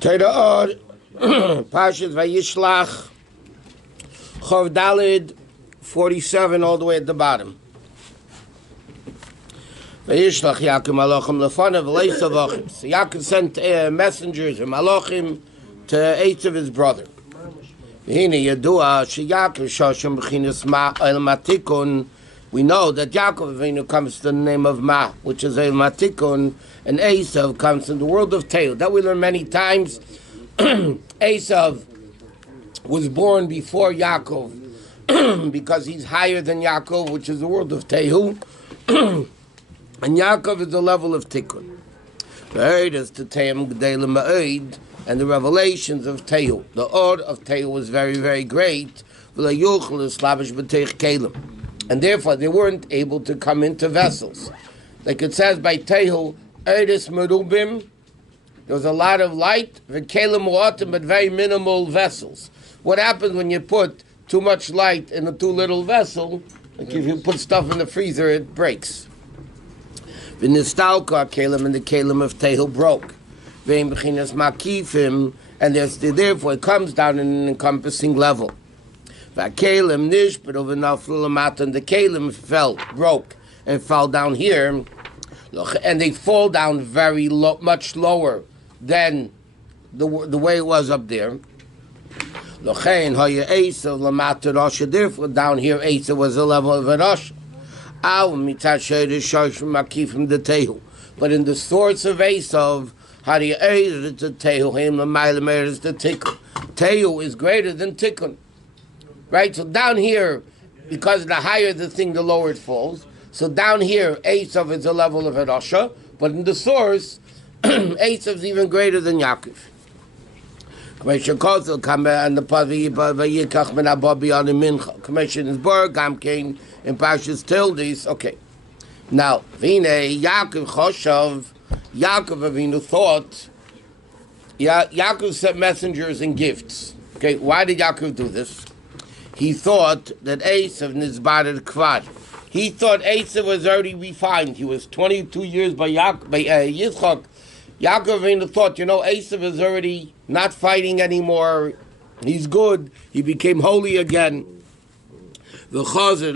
Torah Or Parshat Vayishlach Chav Dalid 47 all the way at the bottom. Vayishlach Yaakov Malachim lefanav v'leisav achim. So Yaakov sent messengers and Malachim to eight of his brother. V'hine yadua sheYaakov shoshem b'chinas ma el matikun. We know that Yaakov Avinu comes to the name of Ma, which is El Matikun, and Esav comes in the world of Tehu. That we learn many times. Esav was born before Yaakov because he's higher than Yaakov, which is the world of Tehu. And Yaakov is the level of Tikkun. And the revelations of Tehu. The Or of Tehu was very, very great. And therefore, they weren't able to come into vessels. Like it says by Tehu, Eidis Merubim, there was a lot of light, V'kelim Mu'atim, but very minimal vessels. What happens when you put too much light in a too little vessel? Like if you put stuff in the freezer, it breaks. V'nistalka Kelim, and the Kelim of Tehu broke. V'im B'chinas Makifim, and therefore it comes down in an encompassing level. V'akelim nish, but over naflu and the kelim broke, and fell down here, and they fall down very low, much lower than the way it was up there. Therefore, down here, Esav was a level of a Rosh. But in the source of Esav, Tehu is greater than Tikkun. Right, so down here, because the higher the thing, the lower it falls. So down here, Esav is a level of Hirasha, but in the source, Esav is even greater than Yaakov. Commission is Bar, Gamkein, in Parshas Tildis. Okay. Now, Vine, Yaakov Choshav, Yaakov Avinu thought, Yaakov sent messengers and gifts. Okay, why did Yaakov do this? He thought that Esav nizbared kvad. He thought Esav was already refined. He was 22 years by Yitzchak. Yaakov thought, Esav is already not fighting anymore. He's good. He became holy again. Right? So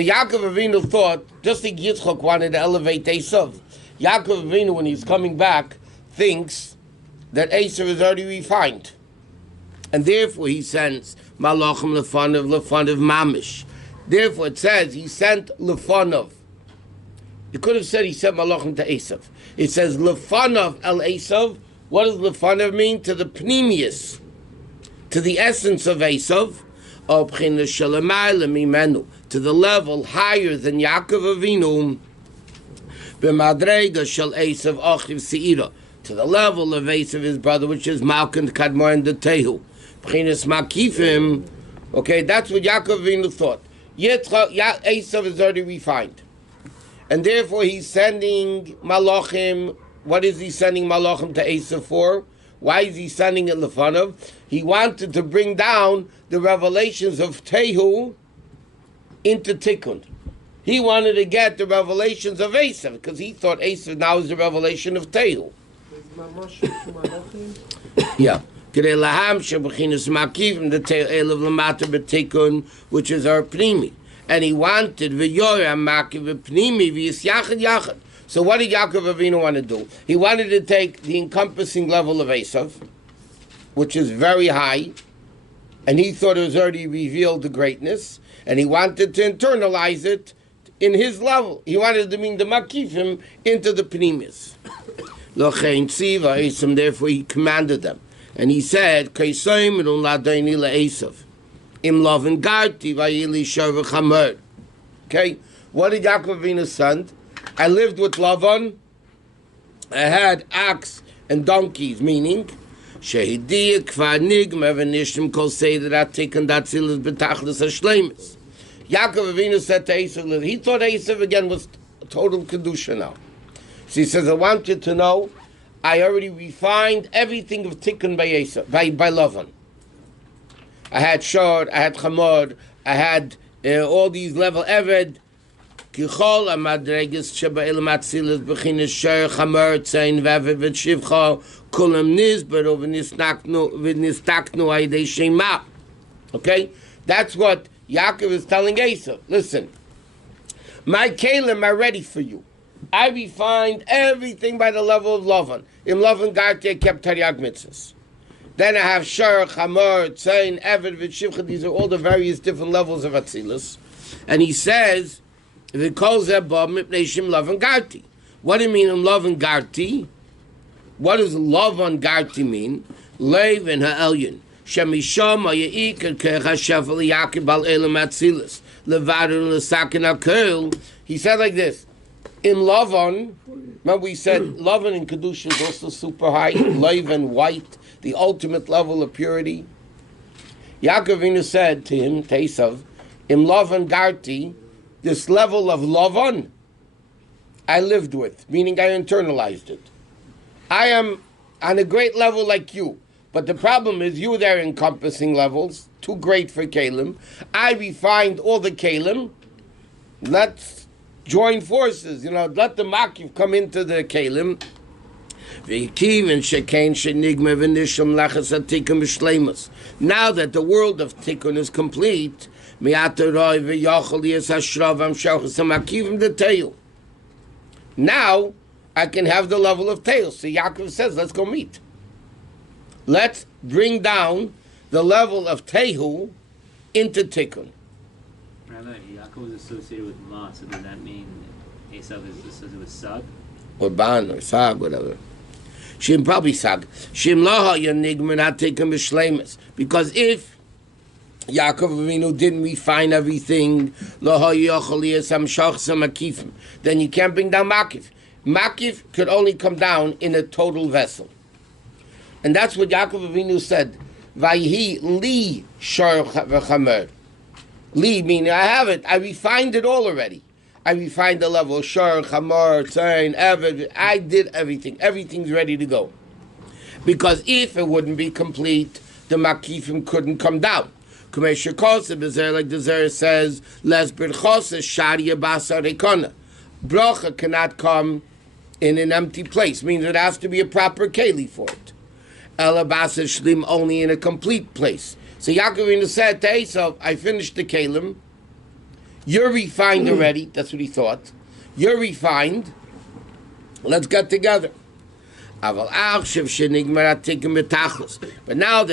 Yaakov Avinu thought, just like Yitzchak wanted to elevate Esav, Yaakov Avinu, when he's coming back, thinks that Esav is already refined. And therefore he sends Malachim Lefanov Mamish. Therefore it says he sent Lefanov. It could have said he sent Malachim to Esav. It says Lefanov El Esav. What does Lefanov mean? To the Pnimius, to the essence of Esav, to the level higher than Yaakov Avinu, B'madrega Shel Esav Achiv Seira, to the level of Esav, his brother, which is Malkan Kadmor and the Tehu. B'chinas Makifim. Okay, that's what Yaakov Avinu thought. Esav is already refined. And therefore he's sending Malachim. What is he sending Malachim to Esav for? Why is he sending it Lefanov? He wanted to bring down the revelations of Tehu into Tikkun. He wanted to get the revelations of Esav, because he thought Esav now is the revelation of Tehu. Yeah. Which is our Pnimi. And he wanted So what did Yaakov Avinu want to do? He wanted to take the encompassing level of Esav, which is very high, and he thought it was already revealed the greatness, and he wanted to internalize it in his level. He wanted to bring the Makifim into the Pnimis. Therefore he commanded them. And he said, okay, what did Yaakov Avinu send? I lived with Lavan. I had ox and donkeys, meaning, Yaakov Avinu said to Esav, he thought Esav again was a total Kedusha now. So he says, I want you to know, I already refined everything of Tikkun by Esav, by Lavan. I had Shor, I had Chamor, I had all these level Eved, Kichol amadreges sheba'il matzilas b'chinas sher chamer tzayin v'avet v'shivcha kulam nizbar v'nistaknu aydei shema. Okay? That's what Yaakov is telling Esav. Listen, my kalim are ready for you. I refined everything by the level of Lavan. In Lavan Garti, I kept Taryag mitzvahs. Then I have Shar, Chamor, Tzayin, Eved, V'shivcha. These are all the various different levels of Atzilus. And he says, V'kol zeh ba mipnei shim Lavan Garti. What do you mean in Lavan Garti? What does Lavan Garti mean? Leiv and Ha'elyon. Shemisham ha'ya'ikar ke'chashefel Yaakov bal elam Atzilus. Levaru l'sakin ha'kel. He said like this. In Lavan, remember we said Lavan in Kedusha is also super high. Lavan, white, the ultimate level of purity. Yaakov Avinu said to him, to Esav, in Lavan Garti, this level of Lavan, I lived with, meaning I internalized it. I am on a great level like you. But the problem is you there encompassing levels, too great for Kalim. I refined all the Kalim. Let's join forces, let the Makiv come into the Kalim. Now that the world of Tikkun is complete, now I can have the level of Teil. So Yaakov says, let's go meet. Let's bring down the level of Tehu into Tikkun. Rabbi, Yaakov was associated with Ma, so does that mean Esav is associated with Sag? Or Ban, or Sag, whatever. Shim probably Sag. Shim laha yanigman hatikkun b'shleimus. Because if Yaakov Avinu didn't refine everything, laha yochel yisam shachsam akifim, then you can't bring down Makif. Makif could only come down in a total vessel. And that's what Yaakov Avinu said. Vayhi li shar v'chamer. Li, meaning I have it. I refined it all already. I refined the level. Shar, Chamar, Tzayin, Eved. I did everything. Everything's ready to go. Because if it wouldn't be complete, the Makifim couldn't come down. Like the Zer says, Les Birchos Sharia Basar Ekona. Bracha cannot come in an empty place. Means it has to be a proper keli for it. Ela Basar Shlim only in a complete place. So Yaakov said to Esav, I finished the kalim. You're refined already. That's what he thought. You're refined. Let's get together. But now that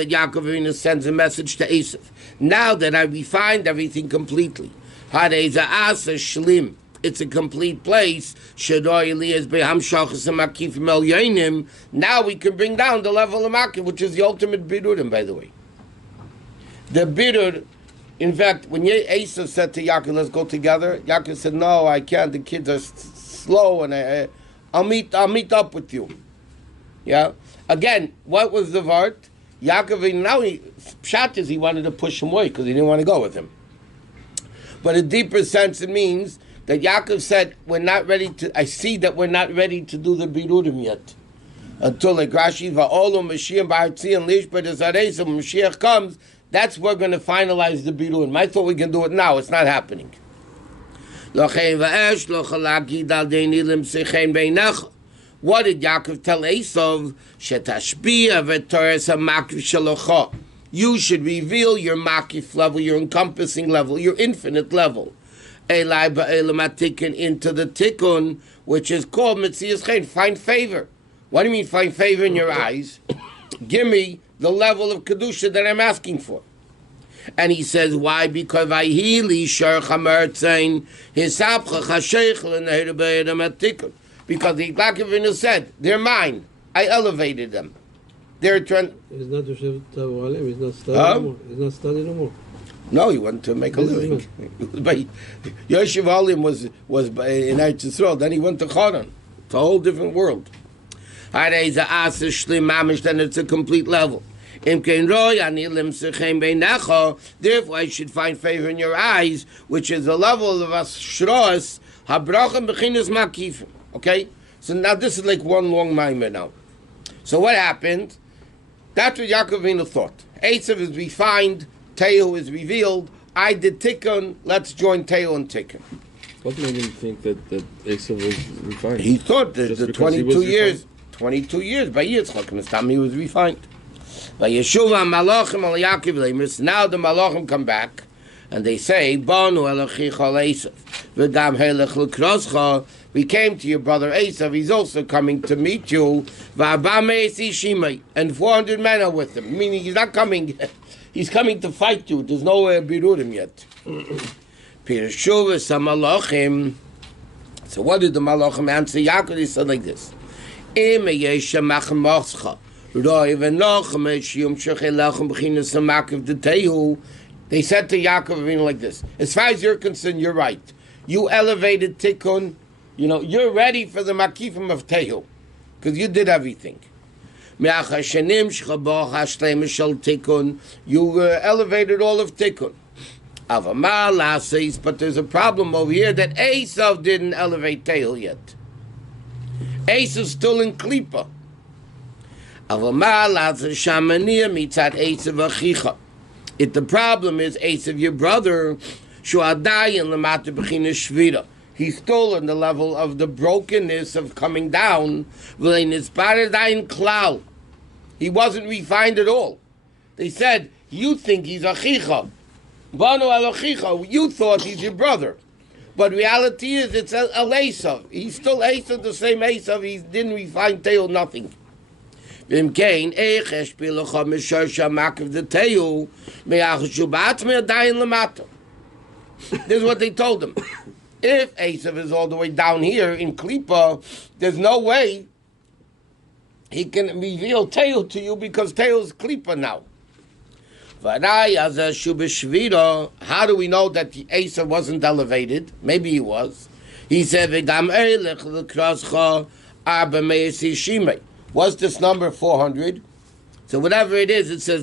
Yaakov sends a message to Esav, now that I refined everything completely, it's a complete place. Now we can bring down the level of Makif, which is the ultimate bidurim, by the way. The bidur, in fact, when Esav said to Yaakov, let's go together, Yaakov said, no, I can't, the kids are slow, and I'll meet up with you. Yeah? Again, what was the vart? Yaakov, now Pshat is he wanted to push him away, because he didn't want to go with him. But in a deeper sense, it means that Yaakov said, I see that we're not ready to do the bidurim yet. Until like Rashi, Va'olo, Mashiach, Ba'artzi, and Lish, but as Mashiach comes, that's where we're going to finalize the bidurim. I thought we can do it now. It's not happening. What did Yaakov tell Esav? You should reveal your makif level, your encompassing level, your infinite level. Into the tikkun, which is called Metzias Chen. Find favor. What do you mean find favor in your eyes? Give me the level of Kedusha that I'm asking for. And he says, why? Because Vayhili Shar Chamar Tzayin Hisapcha Chasheichel in the Tikkun. Because the Yaakov said, they're mine. I elevated them. They're trying. He's not Yosef Tavaralem. He's not studying anymore. He's not studying anymore. No, he went to make a living. But Yosef Alim was in Eretz Yisrael. Then he went to Choron. It's a whole different world. Then it's a complete level. Therefore, I should find favor in your eyes, which is the level of Ashros, Habrachim Bechinas Makifim. Okay? So now this is like one long maimer now. So what happened? That's what Yaakov Avinu thought. Esav is refined, Tehu is revealed. I did Tikkun, let's join Tehu and Tikkun. What made him think that Esav was refined? He thought that Just the because he 22 was years, 22 years by Yitzchak, and time he was refined. By Yeshua Malachim al Yaakov Lemus, now the Malachim come back, and they say, Banu Elachicha Esav, V'gam Helech L'kroscha, we came to your brother Esav, he's also coming to meet you, V'abam Esi Shimei, and 400 men are with him, meaning he's not coming, he's coming to fight you, there's no Birurim yet. Pirshuvas HaMalachim. So what did the Malachim answer Yaakov? They said like this. They said to Yaakov like this. As far as you're concerned, you're right. You elevated Tikkun. You know, you're ready for the Makifim of Tehu. Because you did everything. You elevated all of Tikkun. But there's a problem over here that Esav didn't elevate Teil yet. Esav's still in Klippa. If the problem is Esav, your brother, he's still in the level of the brokenness of coming down. He wasn't refined at all. They said, you think he's Achicha. You thought he's your brother. But reality is it's Esav. He's still Esav, the same Esav. He didn't refine Teil, nothing. This is what they told him. If Esav is all the way down here in Klippa, there's no way he can reveal Teil to you because Teil is Klippa now. How do we know that Esav wasn't elevated? Maybe he was. He said, what's this number, 400? So whatever it is, it says,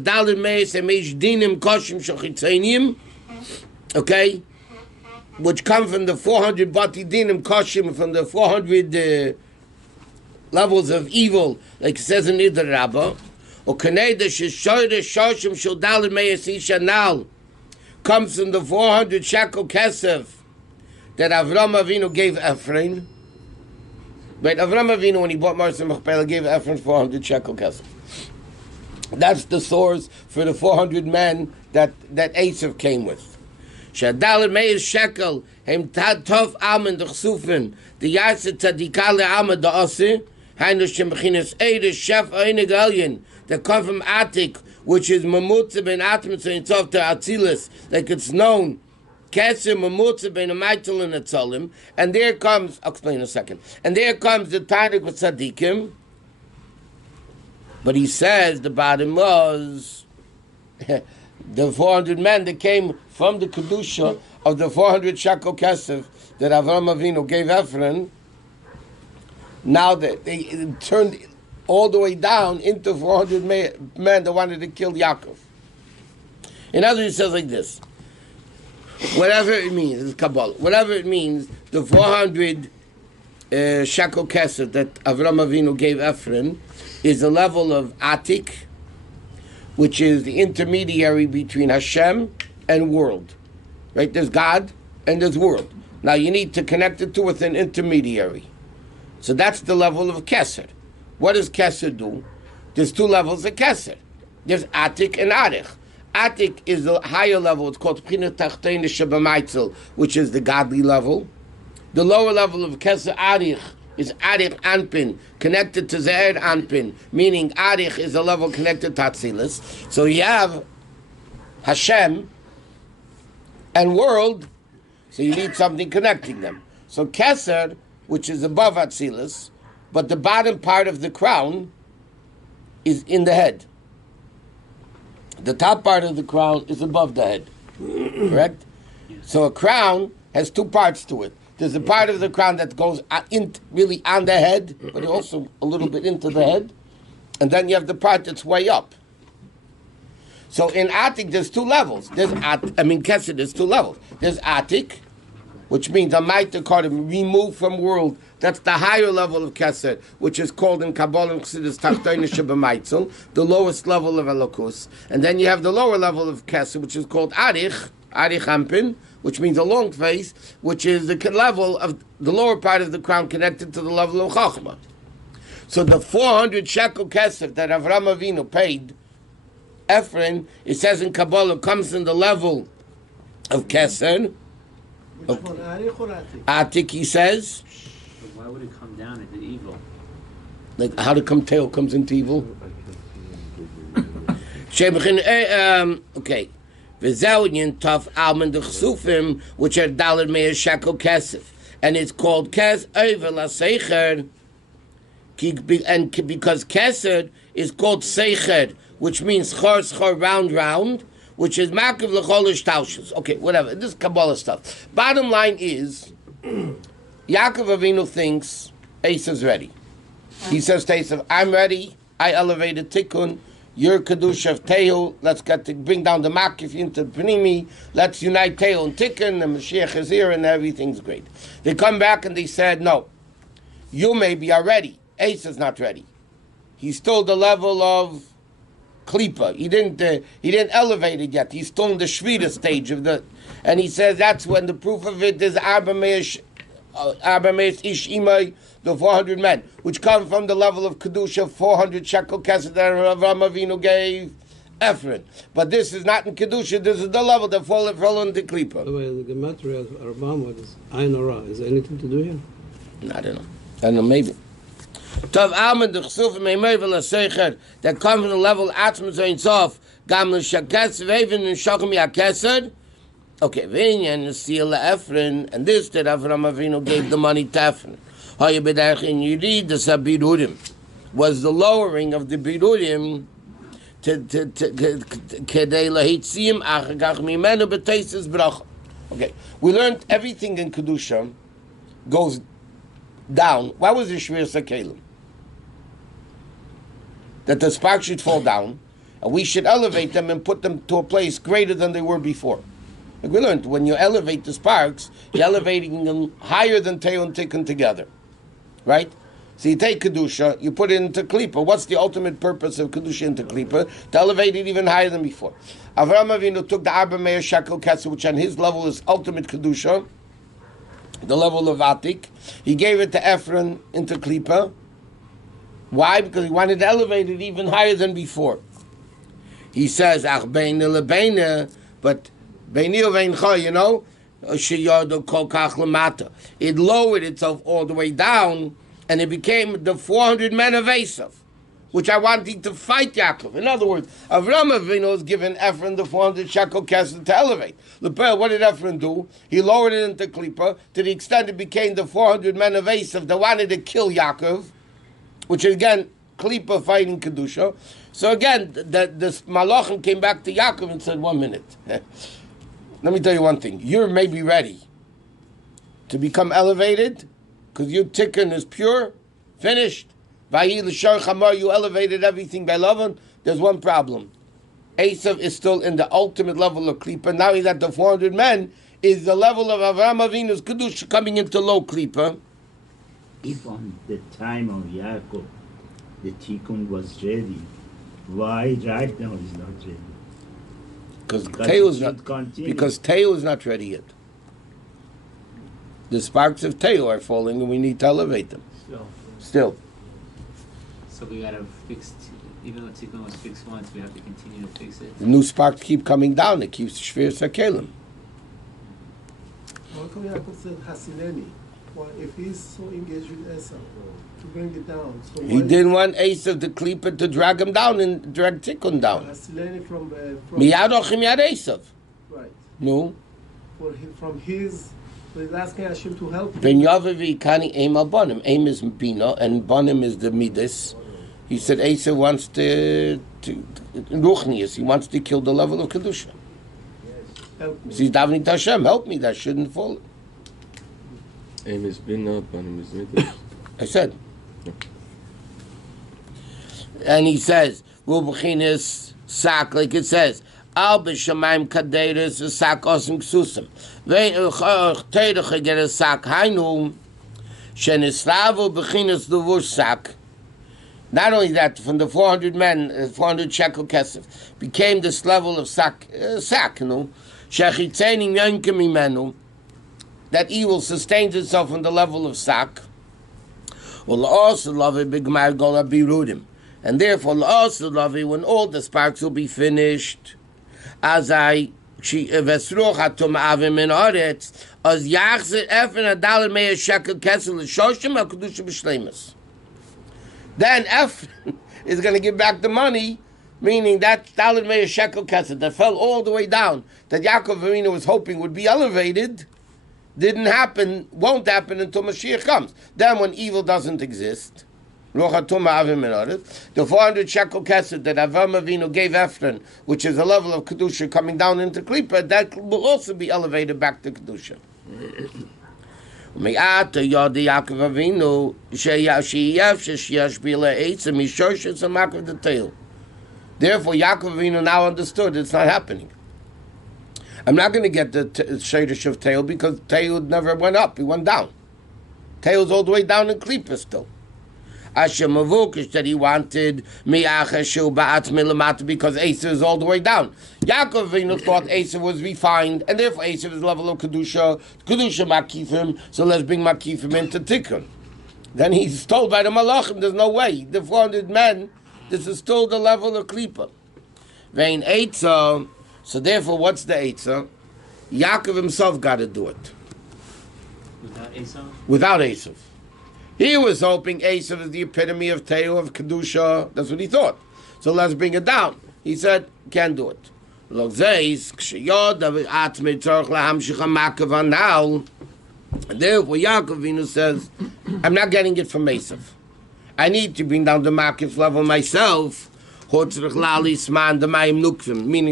okay, which come from the 400 bati dinim koshim, from the 400 levels of evil, like it says in Idar Rabbah. Or Kaneda Shoshim Shodalim Meyasi Shanal comes from the 400 shekel kesef that Avram Avinu gave Ephraim. Right, Avram Avinu, when he bought Marsa Machpelah, gave Ephraim 400 shekel kesef. That's the source for the 400 men that Esav came with. Shadalim Meyas shekel Hem Tov Alman Dechsufin the Yasset Tzadikale Alma Da'asi Hainu Shemchinas Eidish Shef Einig Elyin that come from Atik, which is Mamutza ben Atmitz and Tzov to Atzilis, like it's known, Keser Mamutza ben Amaitel and Atzolim, and there comes, I'll explain in a second, and there comes the Tainik with Tzadikim, but he says the bottom was the 400 men that came from the Kedusha of the 400 shekel kesef that Avram Avinu gave Ephraim, now that they turned all the way down into 400 men that wanted to kill Yaakov. In other words, it says like this. Whatever it means, it's Kabbalah. Whatever it means, the 400 shekel kesef that Avram Avinu gave Ephraim is a level of Atik, which is the intermediary between Hashem and world. Right? There's God and there's world. Now you need to connect the two with an intermediary. So that's the level of Keser. What does Keser do? There's two levels of Keser. There's Atik and Arich. Atik is the higher level. It's called Pchina Tachtein Shebamaitzel, which is the godly level. The lower level of Keser Arich is Arich Anpin, connected to Ze'er Anpin, meaning Arich is a level connected to Atzilis. So you have Hashem and world, so you need something connecting them. So Keser, which is above Atzilis, but the bottom part of the crown is in the head. The top part of the crown is above the head. Correct? So a crown has two parts to it. There's a part of the crown that goes really on the head, but also a little bit into the head. And then you have the part that's way up. So in Atik, there's two levels. Keser, there's two levels. There's Atik, which means Amaita Kodim, removed from world. That's the higher level of Keser, which is called in Kabbalah and Chassidus Tachtoin Shebamaitzel, the lowest level of Elokus. And then you have the lower level of Keser, which is called Arich Ampin, which means a long face, which is the level of the lower part of the crown connected to the level of Chachma. So the 400 shekel kesef that Avraham Avinu paid Ephraim, it says in Kabbalah, comes in the level of Keser. Which one, Arich or Atik? Atik, he says. But why would it come down into evil? Like how to come tail comes into evil. Okay. V'zeuyin taf almond chsufim, which are daled meir shekel kesef, and it's called kes over la seicher, and because kesed is called seicher, which means chor round, which is makav lecholish taushus. Okay, whatever. This is Kabbalah stuff. Bottom line is, Yaakov Avinu thinks Esav's ready. He says to Esav, I'm ready. I elevated Tikkun. You're Kedusha of Tehu. Let's bring down the Makif into Panimi. Let's unite Tehu and Tikkun. The Mashiach is here and everything's great. They come back and they said, no, you maybe are ready. Esav's not ready. He's still the level of Klipa. He didn't elevate it yet. He's still in the Shvita stage of the, and he says that's when the proof of it is Arba Meis Ish Imai, the 400 men, which come from the level of Kedusha, 400 shekel kesed that Avraham Avinu gave Ephraim. But this is not in Kedusha, this is the level that fall into Klipa. By the way, the gematria of Arbama is Ayin Ora. Is there anything to do here? I don't know, maybe. Tov Alman the Chsuf Meimei V'Laseicher that come from the level Atzma Zayin Sof Gam L'Shakes V'Evin N'Shachim Yakesed. Okay, V'Inyan N'Sil Ephraim, and this that Avraham Avinu gave the money to Ephraim. How you b'derech in Yiri the Sabirudim was the lowering of the Birudim to Kedei Lahitzim Achagach Mimenu B'Teises Bracha. Okay, we learned everything in Kedusha goes down. Why was the Shvir Sakelim? That the sparks should fall down, and we should elevate them and put them to a place greater than they were before. Like we learned, when you elevate the sparks, you're elevating them higher than Teo and Tikkun together. Right? So you take Kedusha, you put it into Klipa. What's the ultimate purpose of Kedusha into Klipa? To elevate it even higher than before. Avraham Avinu took the Arba Meir Shekel Kesed, which on his level is ultimate Kedusha, the level of Atik. He gave it to Ephraim into Klipa. Why? Because he wanted to elevate it even higher than before. He says, Ach beina lebeina, but beini uveincha, you know, sheyado kol kach lemata. It lowered itself all the way down, and it became the 400 men of Esav, which I wanted to fight Yaakov. In other words, Avraham Avinu was given Ephraim the 400 shekel kesed to elevate. Lepel, what did Ephraim do? He lowered it into Klipa to the extent it became the 400 men of Esav that wanted to kill Yaakov, which is again Klipa fighting Kedusha. So again, this Malachim came back to Yaakov and said, 1 minute. Let me tell you one thing. You're maybe ready to become elevated because your tikkun is pure, finished. You elevated everything by Lavan. There's one problem. Esav is still in the ultimate level of Klipa. Now he's at the 400 men. Is the level of Avraham Avinu's Kedusha coming into low Klipa? If on the time of Yaakov the tikkun was ready, why right now is not ready? Because Teo is not ready yet. The sparks of Teo are falling, and we need to elevate them. Still. So we gotta fix. Even though tikkun was fixed once, we have to continue to fix it. The new sparks keep coming down. It keeps Shvir Sakelim. How come Yaakov said Hasileni? Well, if he's so engaged with Esau to bring it down, so He didn't want Esav to Klipa to drag him down and drag Tikkun down. Hasileni from Miyad Ochim Yad Esav. right. No. From his, so he's asking Hashem to help Ben him. Yavavi Kani Aim al Bonim. Aim is Bina and Bonim is the Midas. He said Esav wants to Ruchnius. He wants to kill the level of Kedusha. Help me. So he's davening to Hashem, help me, that shouldn't fall. Aim is bin up, aim is middle. I said. And he says, Rubachinis sak, like it says, Al b'shamayim kaderis sak osim ksusim. Vein teirach get a sak hainu shenislavu b'chinis levush sak. Not only that, from the 400 men, 400 shekel kesef, became this level of sak, you know, Shechitzeinim yonkim imenu, that evil sustains itself on the level of sak. Well, also love it bigmar gola birudim, and therefore also love it when all the sparks will be finished. As I vesruch hatum avim in oretz, as yachzir efen adal mei shekel kesel l'shoshim al kedusha b'shleimus. Then Ephron is going to give back the money, meaning that Dalit Meir Shekel Kesed that fell all the way down, that Yaakov Avinu was hoping would be elevated, didn't happen, won't happen until Mashiach comes. Then when evil doesn't exist, the 400 shekel kesed that Avraham Avinu gave Ephron, which is a level of Kedusha coming down into Klippa, that will also be elevated back to Kedusha. Therefore Yaakov Avinu now understood it's not happening. I'm not going to get the Shadish of Teil because Teil never went up, he went down. Teil's all the way down in Klippa still. Asher Mavukish that he wanted because Esav is all the way down. Yaakov Avinu thought Esav was refined, and therefore Esav is level of Kedusha Makifim, so let's bring Makifim into Tikkun. Then he's told by the Malachim, there's no way. The 400 men, this is still the level of Klippa. Vein Eitzah, so therefore what's the Eitzah? Yaakov himself got to do it. Without Esav? Without Esav. He was hoping Esav is the epitome of Teo, of Kedusha. That's what he thought. So let's bring it down. He said, can't do it. Now, and therefore Yaakov Avinu says, I'm not getting it from Esav. I need to bring down the Makif level myself. Meaning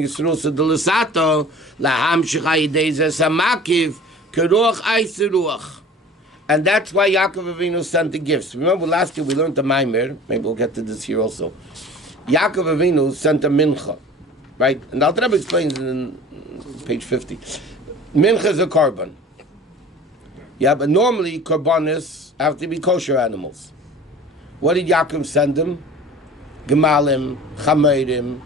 Srusa de Lusato, Laham Shechayidezes Hamakiv, Keruach Aiseruach. And that's why Yaakov Avinu sent the gifts. Remember last year we learned the Maamarim. Maybe we'll get to this here also. Yaakov Avinu sent a mincha, right? And the Rabbi explains in page 50. Mincha is a korban. Yeah, but normally korbanos have to be kosher animals. What did Yaakov send them? Gemalim, chamerim,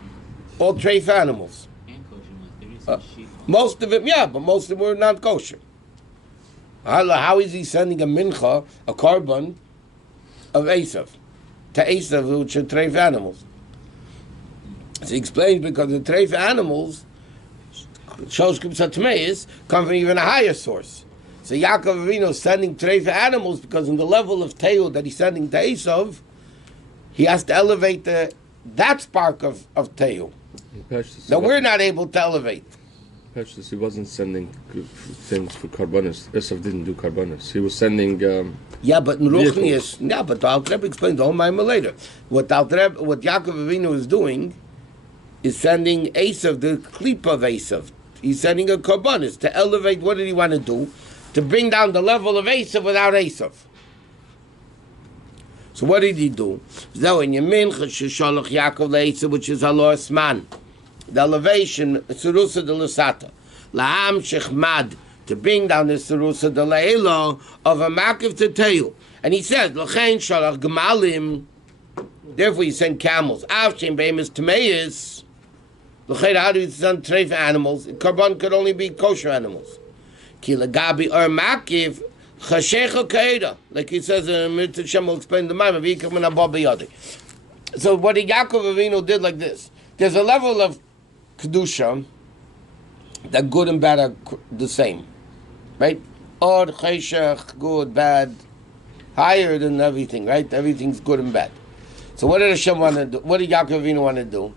all treif animals. And kosher ones. There is some sheep. Most of them, yeah, but most of them were not kosher. How is he sending a mincha, a korban, of Esav? To Esav, which are treif animals. So he explains because the treif animals, Shoshkim Satmeis, come from even a higher source. So Yaakov Avinu is sending treif animals because in the level of Teo that he's sending to Esav, he has to elevate that spark of Teo. That we're not able to elevate. He wasn't sending things for Karbonis. Esav didn't do Karbonis. He was sending. Yeah, but in Ruchnius, yeah, but the Alter Rebbe explains the whole Maimah later. What Yaakov Avinu is doing is sending Esav, the Klippa of Esav. He's sending a Karbonis to elevate. What did he want to do? To bring down the level of Esav without Esav. So what did he do? So in Yemin Shalach Yaakov leEsav, which is Halos Man. The elevation, Surusa de Lusata. La'am Shechmad, to bring down the Surusa de La'elo of a Makiv to Teu. And he says, L'chein Shalach Gemalim, therefore he sent camels. Avshem Be'emes Tameis, L'chein, how do you send treif animals? Karban could only be kosher animals. Ki Lagabi or Makiv, Chashecha Ka'eda. Like he says in Mitzvah Shem will explain the Maimah, V'yikach min Abba B'yadi. So what Yaakov Avinu did like this. There's a level of Kedusha, that good and bad are the same, right? Or cheshach, good, bad, higher than everything, right? Everything's good and bad. So what did Hashem want to do? What did Yaakov Avinu want to do?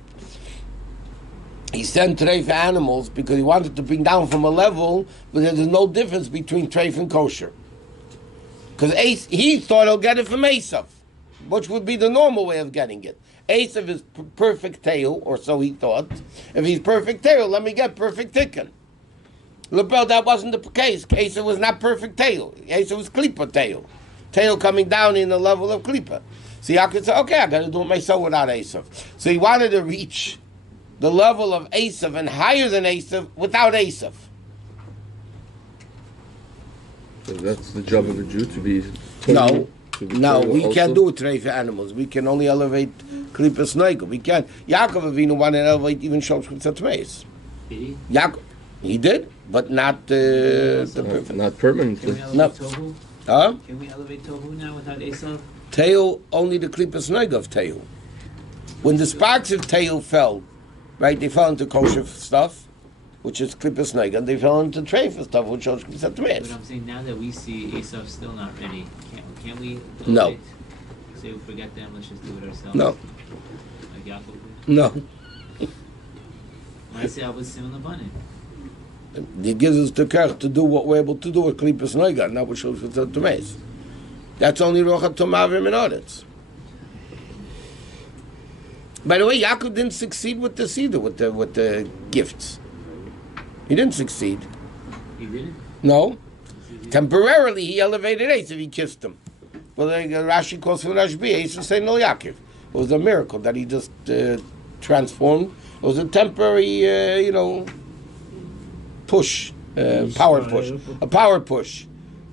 He sent treif animals because he wanted to bring down from a level where there's no difference between treif and kosher. Because he thought he'll get it from Esav, which would be the normal way of getting it. Esav is perfect tail, or so he thought. If he's perfect tail, let me get perfect tikkun. Lepel, that wasn't the case. Esav was not perfect tail. Esav was klipa tail. Tail coming down in the level of klipa. So Yaakov said, okay, I got to do it myself without Esav. So he wanted to reach the level of Esav and higher than Esav without Esav. So that's the job of a Jew to be. No, we can't do treif animals. We can only elevate klipas neigel. We can't. Yaakov Avinu wanted to elevate even Shoshkim Satmeis. Yaakov, He did, but not Not permanently. Can we No. elevate Tohu? Huh? Can we elevate Tohu now without Esav? Tehu, only the klipas noig of Tehu. When the sparks of Tehu fell, right, they fell into kosher stuff, which is klipas noig, and they fell into treifa stuff, which is klipas But atmeis. I'm saying now that we see Esav still not ready, can we elevate? No. Say we forget them, let's just do it ourselves. No. Like Yaakov did? No. I say I was similar bunny. He gives us the kerch to do what we're able to do with klipas noig, not with klipas atmeis. That's only rocha to Maamarim and audits. By the way, Yaakov didn't succeed with the Seder, with the gifts. He didn't succeed. He didn't? No. Temporarily, he elevated Esav. He kissed him. Well, Rashi calls for Rashbi. Esav saying no Yaakov. It was a miracle that he just transformed. It was a temporary, push, power push, a power push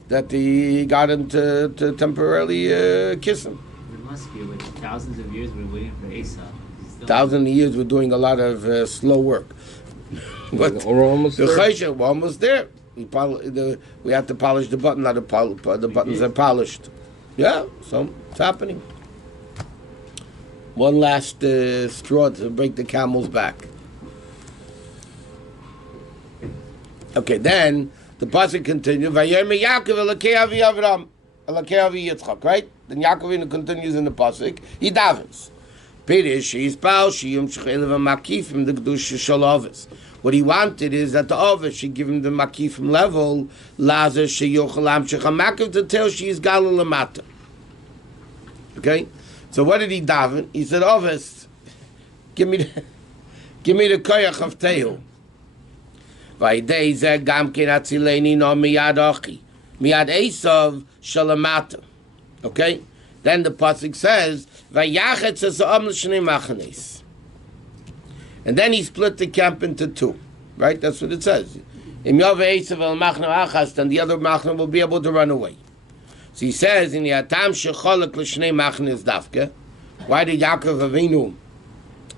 that he got him to temporarily kiss him. It must be. With thousands of years we're waiting for Esav. Thousand years, we're doing a lot of slow work. But We're almost the there. Chayshah, we're almost there. We have to polish the button. Now the buttons are polished. Yeah, so it's happening. One last straw to break the camel's back. Okay, then the pasuk continues. Vayirmi Yaakov Elokei Avi Avram, Elokei Avi Yitzchak. Right? Then Yaakov continues in the pasuk. He davens. Pirish, he's Baal, Shiyum Shechelev Makifim, the Kedusha Shal Ovis. What he wanted is that the Ovis should give him the Makifim level, Lazar Sheyochel Amshech HaMakiv, to tell she is Galil Lamata. Okay? So what did he daven? He said, Ovis, give me the koyach of Tehu. Vaidei Zeh Gam Ken Atzileni No Miyad Ochi, Miyad Esav Shalamata. Okay? Then the pasuk says, "Vayachetz esa'am l'shnei machanes," and then he split the camp into two. Right? That's what it says. Im yaveh Esav el machna achas, then the other machna will be able to run away. So he says in the atam shecholek l'shnei machanes dafke. Why did Yaakov Avinu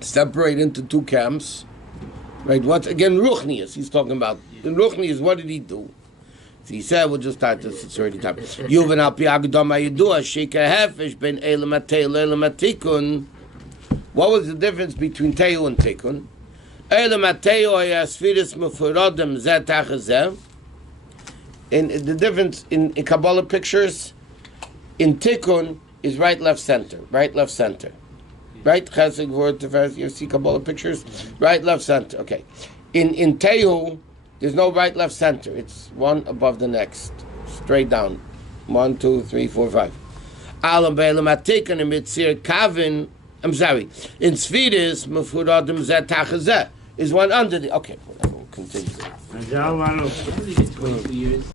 separate into two camps? Right? What again? Ruchnius. He's talking about in Ruchnius. What did he do? So he said, we'll just start this, it's already time. Yuvan al pi agdom ha'yidua, shika hefesh ben elam atei le'elam atikun. What was the difference between Tehu and Tikun? Elam atei oya sfiris mefurodem zeh tachazeh. And the difference in Kabbalah pictures, in Tikun is right, left, center. Right, left, center. Right? Chesed, word, Tiferes, you see Kabbalah pictures? Right, left, center. Okay. In Tehu, there's no right, left, center. It's one above the next, straight down. 1, 2, 3, 4, 5. Alam be'elam atikun and mitzir kavin. I'm sorry. In Sfiris, mefurodim zeh tachazeh is one under the. Okay, we'll continue. And Zalman I believe in 22 years.